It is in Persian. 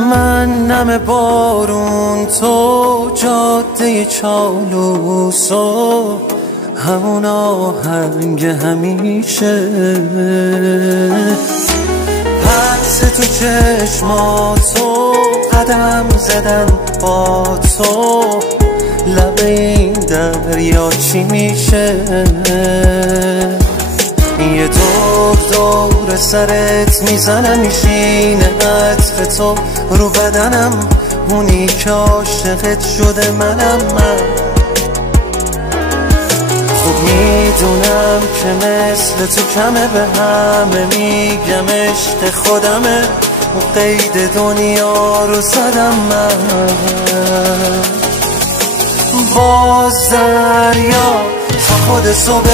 من نم بارون، تو جاده چالوس و همون آهنگ همیشه. پس تو چشماتو قدم زدن با تو، لب این دریا چی میشه؟ یه دور سرت میزنم، میشینه عطر تو رو بدنم، اونی که عاشقت شده منم. من خوب میدونم که مثل تو کمه، به همه میگم عشق خودمه، و قید دنیا رو زدم من. باز دریا تا خود صبح